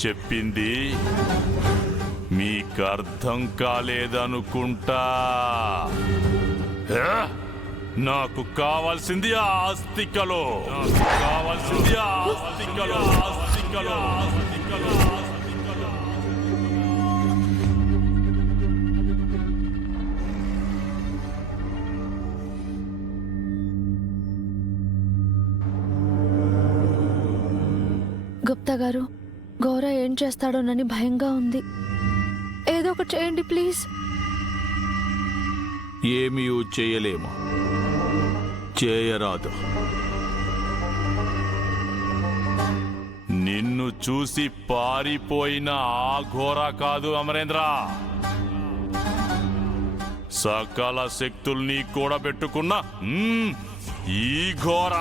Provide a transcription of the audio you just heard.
చెప్పింది మీకు అర్థం కాలేదనుకుంటా. నాకు కావాల్సింది ఆ ఆస్తికలో, కావాల్సింది ఆ ఆస్తికలో, ఆస్తికలో, ఆస్తికలో. గుప్తా గారు, గౌర ఏం చేస్తాడోనని భయంగా ఉంది. ఏదో ఒకటి చేయండి ప్లీజ్. ఏమీ చేయలేము, చేయరాదు. నిన్ను చూసి పారిపోయిన ఆ ఘోర కాదు అమరేంద్ర, సకల శక్తుల్ని కూడబెట్టుకున్న ఈ ఘోర.